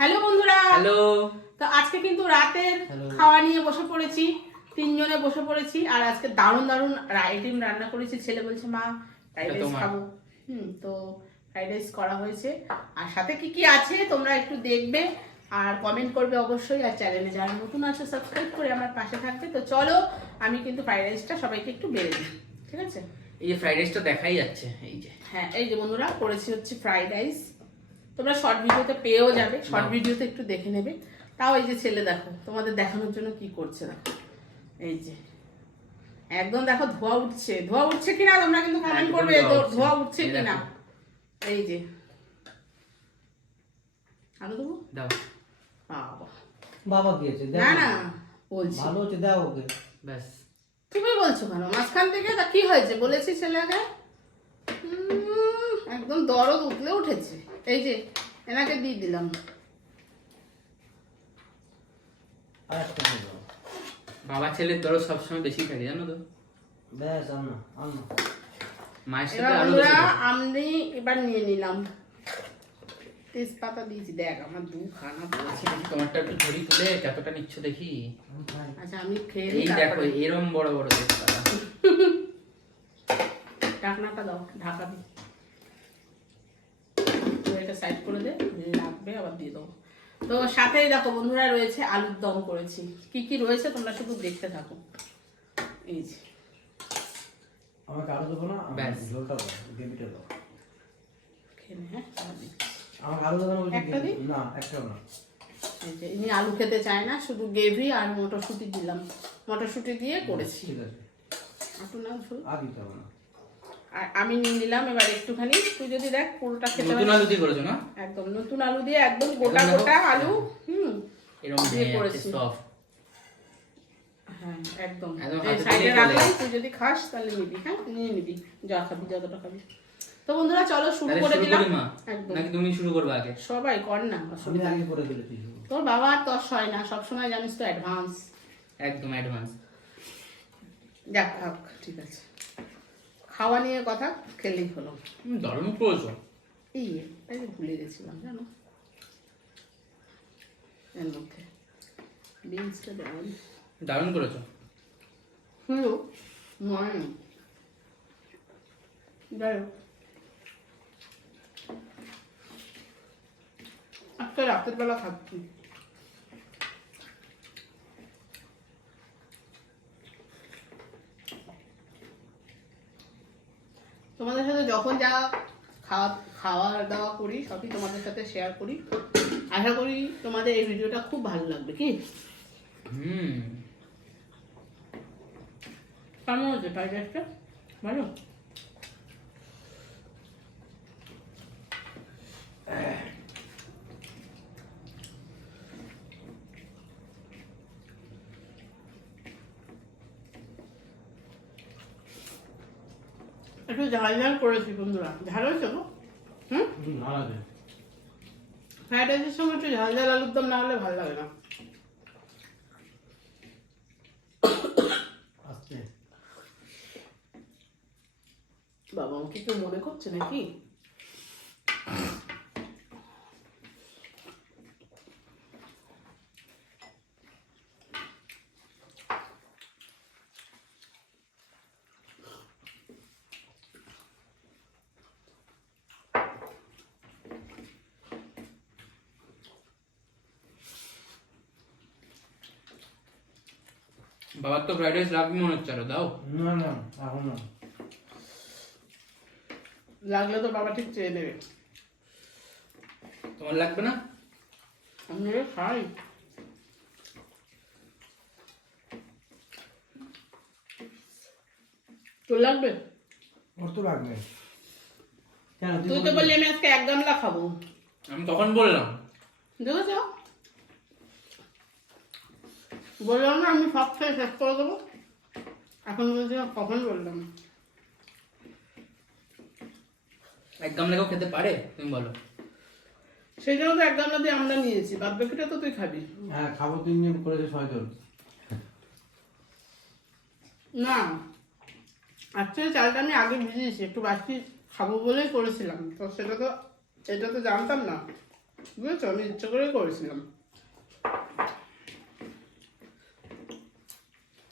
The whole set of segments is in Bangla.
হ্যালো বন্ধুরা। হ্যালো। তো আজকে কিন্তু রাতের খাওয়া নিয়ে বসে পড়েছি তিনজনে বসে পড়েছি আর আজকে দারুণ দারুণ আইটেম রান্না করেছি। ছেলে বলছে মা ফ্রাইড রাইস খাব। হুম তো ফ্রাইড রাইস করা হয়েছে। আর সাথে কি কি আছে তোমরা একটু দেখবে আর কমেন্ট করবে অবশ্যই আর চ্যানেলে যারা নতুন আছে সাবস্ক্রাইব করে আমার পাশে থাকবে। তো চলো আমি কিন্তু ফ্রাইড রাইসটা সবাইকে একটু বেড়ে দিই ঠিক আছে? এই যে ফ্রাইড রাইসটা দেখাই যাচ্ছে এই যে। হ্যাঁ এই যে বন্ধুরা করেছি হচ্ছে ফ্রাইড রাইস তোমরা শর্ট ভিডিওতে পেয়েও যাবে। শর্ট ভিডিওতে একটু দেখে নেবে। তাও এই যে ছেলে দেখো তোমাদের দেখানোর জন্য কি করছে না এই যে একদম দেখো ধোয়া উঠছে। ধোয়া উঠছে কিনা তোমরা কিন্তু কমেন্ট করবে ধোঁয়া উঠছে। কিনা। এই যে আলু দেবো? দাও। বাবা। বাবা কি আছে না না বলছি। ভালো হচ্ছে দাও ওকে। ব্যাস। তুমি বলছো কেন? মাঝখান থেকে তা কি হয়েছে? বলেছি ছেলেকে। একদম দরদ উঠলে উঠেছে। এই যে এনাকে দিয়ে দিলাম। বাবা ছেলের দরদ সবসময় বেশি থাকে জানো তো। আমি এবার নিয়ে নিলাম। তেজপাতা দিয়েছি দেখ আমার দু খানা পড়েছে। তোমারটা একটু ঝুড়ি তুলে কতটা নিচ্ছ দেখি। আচ্ছা আমি খেয়ে এই নিই দেখো এরম বড় বড় তেজপাতা। ঢাকনাটা দাও ঢাকা দি। তো এটা সাইড করে দে লাগবে আবার দিয়ে দেবো। তো সাথেই দেখো বন্ধুরা রয়েছে আলুর দম করেছি। কি কি রয়েছে তোমরা শুধু দেখতে থাকো। এই যে। আমাকে আলু দেবো না ব্যাস। ঝোলটা দাও গ্রেভিটা দাও। নে, হ্যাঁ। আমাকে আলু দেবো না একটা দিই? না একটাও না। এই যে ইনি আলু খেতে চায় না শুধু গ্রেভি আর মটরশুঁটি দিলাম। মটরশুঁটি দিয়ে করেছি ঠিক আছে। একটু নাও ঝোল। আর দিতে হবে না। আর আমি নিয়ে নিলাম এবার একটুখানি। তুই যদি দেখ পুরোটা খেতে নতুন আলু দিয়ে করেছ না? একদম নতুন আলু দিয়ে একদম গোটা গোটা আলু হুম এরম দিয়ে করেছি। সফট হ্যাঁ একদম। একদম এই হাতে সাইডে রাখলাম তুই যদি খাস তাহলে নিবি। হ্যাঁ নিয়ে নিবি যা খাবি যতটা খাবি। তো বন্ধুরা চলো শুরু করে শুরু দিলাম। একদম। নাকি তুমি শুরু করবে আগে? সবাই কর না। অসুবিধা। করে তোর বাবা আর তস হয় না সবসময় জানিস তো অ্যাডভান্স একদম অ্যাডভান্স যাক ঠিক আছে। খাওয়া নিয়ে কথা খেলেই হলো। দারুণ করেছ এই যে ভুলে গেছিলাম জানো? এর মধ্যে। বিনসটা দেওয়া দারুণ করেছ। মনে নেই। যাই হোক। আজকে রাতের বেলা খাচ্ছি তোমাদের সাথে যখন যা খাওয়া খাওয়া দাওয়া করি সবই তোমাদের সাথে শেয়ার করি। আশা করি তোমাদের এই ভিডিওটা খুব ভালো লাগবে কি? হুম। কেমন হচ্ছে ফ্রাইড রাইসটা ভালো একটু ঝাল ঝাল করেছি বন্ধুরা। ঝাল হয়েছে গো? হুম? ফ্রাইড রাইসের সঙ্গে একটু ঝাল ঝাল আলুর দম না হলে ভালো লাগে না। বাবা আমাকে কেউ মনে করছে নাকি? বাবার তো ফ্রাইড রাইস লাগবে মনে হচ্ছে আরও দাও। না না এখন না। লাগলে তো বাবা ঠিক চেয়ে দেবে তোমার লাগবে না? আমি খাই। তোর লাগবে? ওর তো লাগবে। কেন তুই তো বললি আমি আজকে এক গামলা খাব। আমি তখন বললাম। দেখেছ? বললাম না আমি সব খেয়ে শেষ করে দেবো। এখন বলছি কখন বললাম? এক গামলাকেও খেতে পারে? তুমি বলো। সেই জন্য তো এক গামলা দিয়ে আমরা নিয়েছি বাদ বাকিটা তো তুই খাবি। হ্যাঁ খাব তিনজন করেছে ছয়জন। না অ্যাকচুয়ালি চালটা আমি আগে ভিজিয়েছি একটু বাকি খাব বলেই করেছিলাম। তো সেটা তো এটা তো জানতাম না। বুঝেছ? আমি ইচ্ছে করেই করেছিলাম।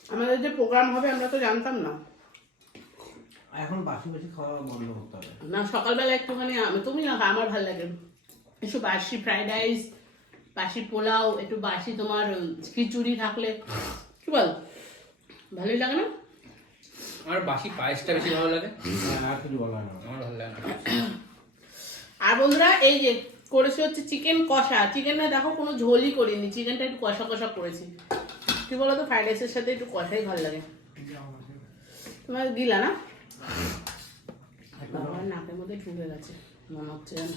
আমাদের যে প্রোগ্রাম হবে আমরা তো জানতাম না। এখন বাসি বাসি খাওয়া বন্ধ করতে হবে। না সকালবেলা একটুখানি আমি তুমি না আমার ভালো লাগে। একটু বাসি ফ্রাইড রাইস বাসি পোলাও একটু বাসি তোমার খিচুড়ি থাকলে কি বল? ভালোই লাগে না? আমার বাসি পায়েসটা বেশি ভালো লাগে। হ্যাঁ, আর কিছু বলা না আমার ভালো লাগে না। আর বন্ধুরা এই যে করেছি হচ্ছে চিকেন কষা। চিকেনটা দেখো কোনো ঝোলই করিনি। চিকেনটা একটু কষা কষা করেছি। কি বলতো? ফ্রাইড রাইসের সাথে একটু কষাই ভালো লাগে। তোমার দিলা না? বাবার নাকের মধ্যে ঢুকে গেছে। মনে হচ্ছে যেন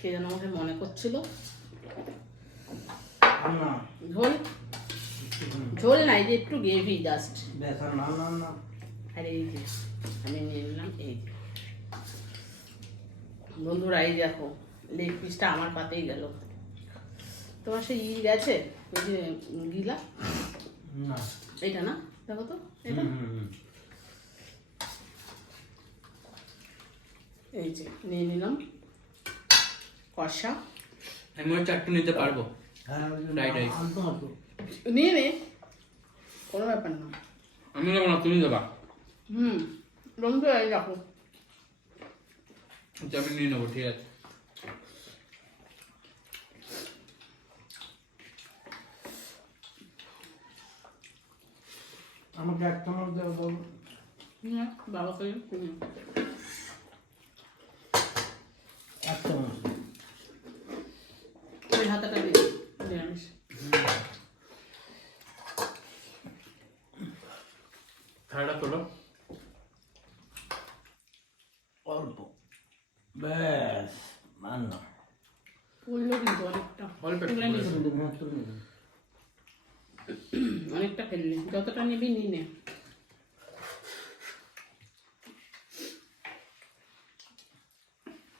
কে যেন আমাকে মনে করছিল। না ঝোল? ঝোল নাই যে একটু গ্রেভি জাস্ট না না না আর এই যে আমি নিয়ে নিলাম এই। বন্ধুরা এই দেখো লেগ পিসটা আমার পাতেই গেল। তোমার সেই ই গেছে ওই যে গিলা? না। এটা না? দেখো তো এটা হুম, হুম, হুম। এই যে নিয়ে নিলাম। কষা। আমি ওর চারটে নিতে পারব। হ্যাঁ ওই যে Fried rice. আনতো আনতো নিয়ে নে। কোনো ব্যাপার না। আমি দেবো না তুমি দেবা। হুম এই দেখো। আচ্ছা, আমি নিয়ে নেব ঠিক আছে। আমাকে এক চামচ। এক চামচ ওই হাতাটা দিয়ে নিরামিষ। থালাটা তোলো। অল্প। ব্যাস মান না পড়ল কিন্তু অনেকটা। অল্প একটু তুলে নিস। তুলে দেবেন, হ্যাঁ, তুলে দেবেন। অনেকটা ফেললি যতটা নিবি নিয়ে নে।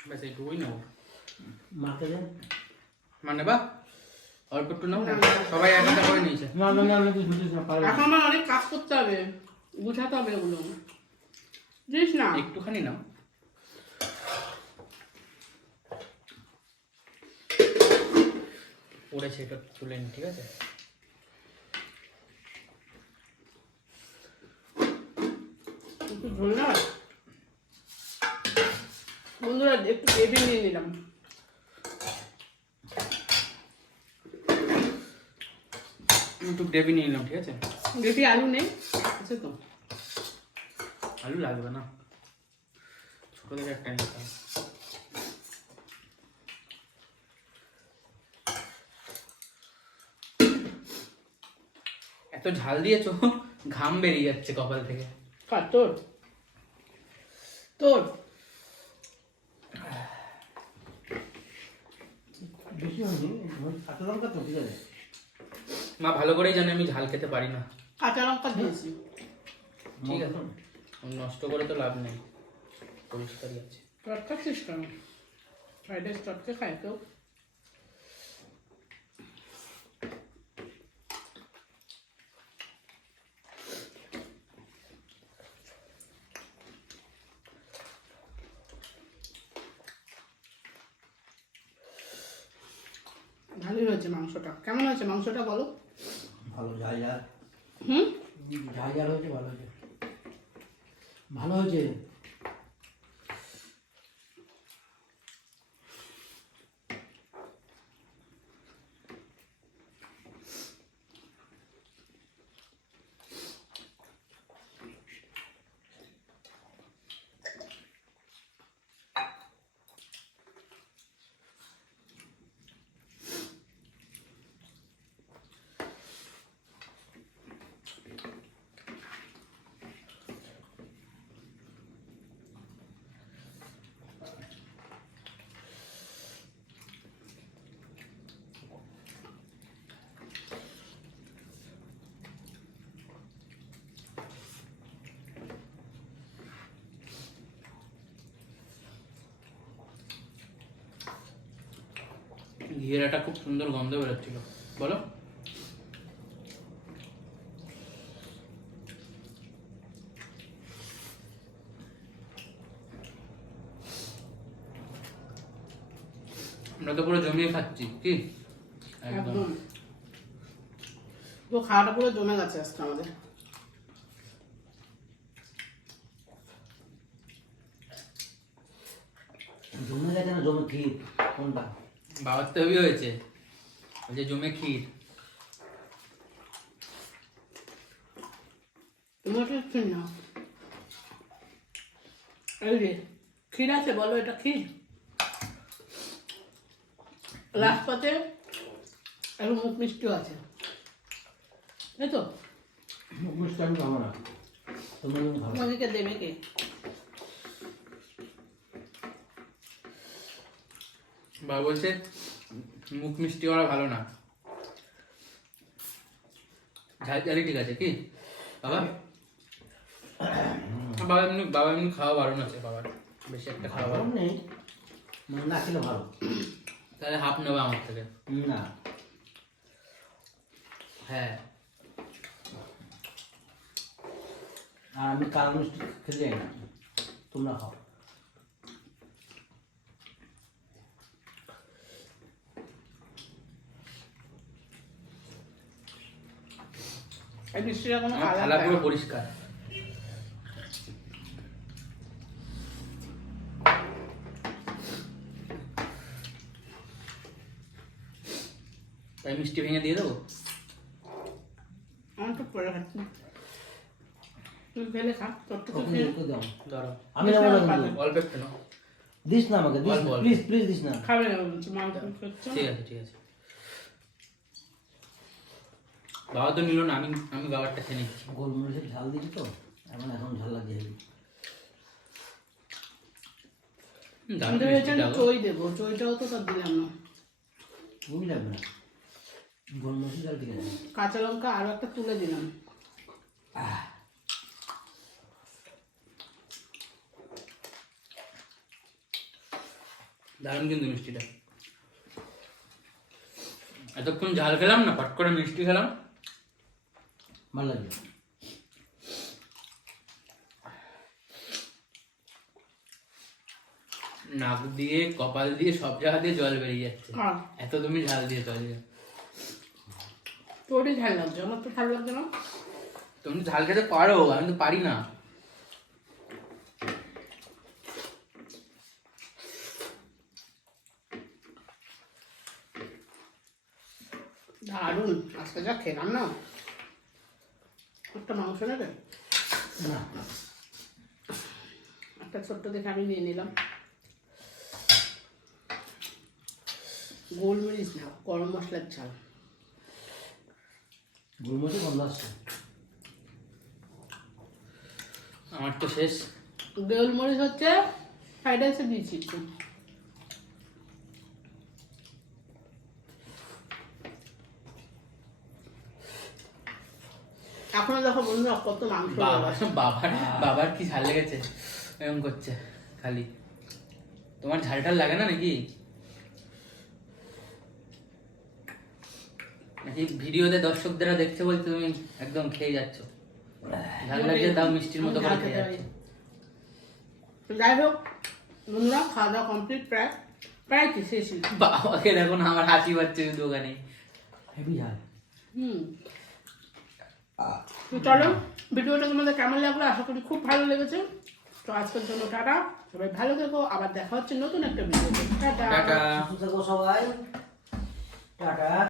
ব্যাস এইটুকুই নেব। মাকে দেন মানে বা অল্প একটু নাও। সবাই একটা করে নিয়েছে। না এখন আমার অনেক কাজ করতে হবে। গুছাতে হবে ওগুলো। বুঝিস না? একটুখানি নাও। পড়েছে এটা তুলে নি ঠিক আছে একটু ঝোল না বন্ধুরা একটু গ্রেভি নিয়ে নিলাম একটু গ্রেভি নিয়ে নিলাম ঠিক আছে গ্রেভি আলু নেই আছে তো আলু লাগবে না ছোট থেকে একটা নিতাম এত ঝাল দিয়েছ ঘাম বেরিয়ে যাচ্ছে কপাল থেকে কার তোর তোর বেশি হয়নি কাঁচা লঙ্কা তো ঠিক আছে মা ভালো করেই জানে আমি ঝাল খেতে পারি না। কাঁচা লঙ্কা দিয়েছি। ঠিক আছে। নষ্ট করে তো লাভ নেই। পরিষ্কারই আছে। চট চেষ্টা ফ্রাইড রাইস চটকে খায় কেউ ভালোই হয়েছে মাংসটা। কেমন হয়েছে মাংসটা বলো? ভালো ঝাঁঝার হুম? ঝাল হয়েছে ভালো হয়েছে। ভালো হয়েছে? ঘিরাটা খুব সুন্দর গন্ধ বেরোচ্ছিল। বলো। আমরা তো পুরো জমিয়ে খাচ্ছি কি? একদম। তো খাওয়াটা পুরো জমে গেছে আজকে আমাদের। জমে গেছে না জমে ক্ষীর কোনটা? বাবার তো হেভি হয়েছে। যে জমে ক্ষীর। তোমার কি ক্ষীর না এই রে ক্ষীর আছে বলো এটা ক্ষীর। লাস্ট পাতে একটু মুখ মিষ্টিও আছে। তাই তো? মিষ্টি আমি খাব না। তোমাকে দেবে কে? বাবা বলছে মুখ মিষ্টি করা ভালো না। ঝাল ঝালি ঠিক আছে কি? বাবা? বাবা এমনি বাবা এমনি খাওয়া বারণ আছে বাবার বেশি একটা খাওয়া বারণ নেই। মানে না খেলে ভালো। তাহলে হাফ নেবে আমার থেকে। না। হ্যাঁ। আর আমি কাল মিষ্টি না। তোমরা খাও। এই মিষ্টিটা কোনো থালা পুরো পরিষ্কার। তাই মিষ্টি ভেঙে দিয়ে দেবো? আমার তো পরে খাচ্ছি তুই ফেলে খা তোর তো দাও ধরো আমি না। অল্প একটু দিস না আমাকে দিস অল্প, অল্প। প্লিজ প্লিজ দিস না। খাবে না বলছি মাংস খাচ্ছ? ঠিক আছে ঠিক আছে। বাবা তো নিল না আমি আমি বাবারটা খেয়ে নিচ্ছি। গোলমরিচের ঝাল দিয়েছি তো? এখন এখন ঝাল লাগিয়ে। চই দেবো চইটাও তো তার দিলাম না। খুবই লাগবে না। গোলমরিচের ঝাল ঠিক কাঁচা লঙ্কা আরও একটা তুলে দিলাম। দারুণ কিন্তু মিষ্টিটা। এতক্ষণ ঝাল খেলাম না পাট করে মিষ্টি খেলাম। ভালো নাক দিয়ে কপাল দিয়ে সব জায়গা দিয়ে জল বেরিয়ে যাচ্ছে। আর এত তুমি ঝাল দিয়ে জল তোরই ঝাল লাগছে আমার তো ঝাল লাগছে না। তুমি ঝাল খেতে পারো আমি তো পারি না। দারুণ আজকে যা খেলাম না। একটা মাংস নেবে না। একটা ছোট্ট দেখে আমি নিয়ে নিলাম। গোলমরিচ না গরম মশলার ঝাল। আসছে। আমার তো শেষ। গোলমরিচ হচ্ছে ফ্রাইড রাইসে দিয়েছি একটু এখনও দেখো বন্ধুরা কত মাংস বাবা বাবার বাবার কি ঝাল লেগেছে? এরকম করছে খালি। তোমার ঝাল টাল লাগে না নাকি? নাকি ভিডিওতে দর্শকদেরা দেখছে বলতে তুমি একদম খেয়ে যাচ্ছ? ঝাল লাগছে তাও মিষ্টির মতো করে খেয়ে যাচ্ছ। যাই হোক বন্ধুরা খাওয়া দাওয়া কমপ্লিট প্রায় প্রায় কি শেষই বাবাকে দেখো না আমার হাসি পাচ্ছে শুধু ওখানে হেভি ঝাল। হুম। তো চলো ভিডিওটা তোমাদের কেমন লাগল? আশা করি খুব ভালো লেগেছে। তো আজকের জন্য টাটা। সবাই ভালো থেকো। আবার দেখা হচ্ছে নতুন একটা ভিডিও টাটা। সবাই। টাটা।